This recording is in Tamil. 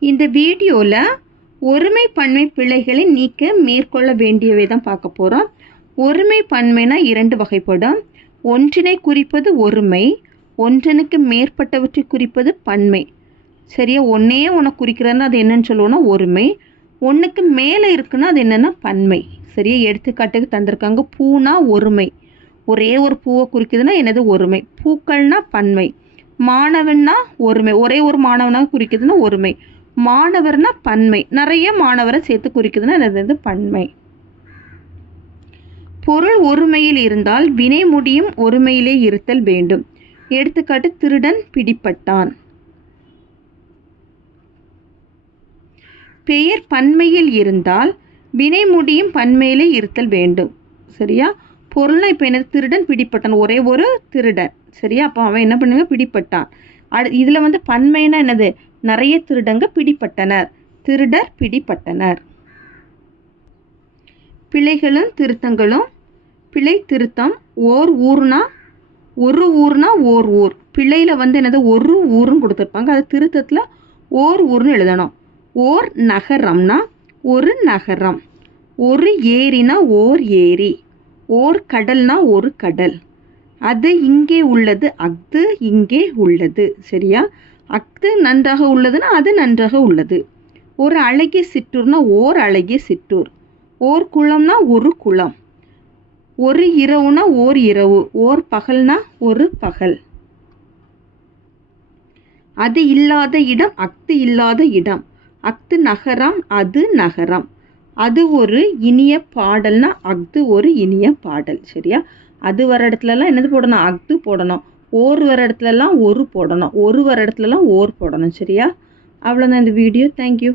இந்த வீடியோவில் ஒருமை பன்மை பிழைகளை நீக்க மேற்கொள்ள வேண்டியவை தான் பார்க்க போகிறோம் ஒருமை பன்மைனா இரண்டு வகைப்படும். ஒன்றினை குறிப்பது ஒருமை ஒன்றனுக்கு மேற்பட்டவற்றை குறிப்பது பன்மை. சரியா? ஒன்றே ஒன்று குறிக்கிறதுனா அது என்னன்னு சொல்லுவோன்னா ஒருமை. ஒன்றுக்கு மேலே இருக்குன்னா அது என்னென்னா பன்மை. சரியா? எடுத்துக்காட்டுக்கு தந்திருக்காங்க. பூனா ஒருமை. ஒரே ஒரு பூவை குறிக்குதுன்னா என்னது? ஒருமை. பூக்கள்னா பன்மை. மாணவன்னா ஒருமை. ஒரே ஒரு மாணவனாக குறிக்குதுன்னா ஒருமை. மாணவர்னா பன்மை. நிறைய மாணவரை சேர்த்து குறிக்குதுன்னா அது வந்து பன்மை. பொருள் ஒருமையில் இருந்தால் வினை முடியும் ஒருமையிலே இருத்தல் வேண்டும். எடுத்துக்காட்டு திருடன் பிடிப்பட்டான். பெயர் பன்மையில் இருந்தால் வினை முடியும் பன்மையிலே இருத்தல் வேண்டும். சரியா? பொருள்னா இப்போ என்னது? திருடன் பிடிப்பட்டான். ஒரே ஒரு திருடன். சரியா? அப்போ அவன் என்ன பண்ணுங்க? பிடிப்பட்டான். அடு இதில் வந்து பன்மைனா என்னது? நிறைய திருடங்க பிடிப்பட்டனர் திருடர் பிடிப்பட்டனர் பிழைகளும் திருத்தங்களும் பிழை திருத்தம் ஓர் ஊர்னா ஒரு ஊர்னா ஓர் ஊர். பிழையில் வந்து என்னது? ஒரு ஊருன்னு கொடுத்துருப்பாங்க. அது திருத்தத்தில் ஓர் ஊர்னு எழுதணும். ஓர் நகரம்னா ஒரு நகரம். ஒரு ஏரினா ஓர் ஏரி. ஓர் கடல்னா ஒரு கடல். அது இங்கே உள்ளது அது இங்கே உள்ளது. சரியா? அஃது நன்றாக உள்ளதுன்னா அது நன்றாக உள்ளது. ஒரு அழகிய சிற்றூர்னா ஓர் அழகிய சிற்றூர். ஓர் குளம்னா ஒரு குளம். ஒரு இரவுனா ஓர் இரவு. ஓர் பகல்னா ஒரு பகல். அது இல்லாத இடம் அஃது இல்லாத இடம். அஃது நகரம் அது நகரம். அது ஒரு இனிய பாடல்னா அஃது ஒரு இனிய பாடல் சரியா? அது வர இடத்துலலாம் என்னது போடணும்? அஃது போடணும். ஓர் வர இடத்துலலாம் ஒரு போடணும். ஒரு வர இடத்துலலாம் ஓர் போடணும். சரியா? அவ்வளோதான் இந்த வீடியோ தேங்க்யூ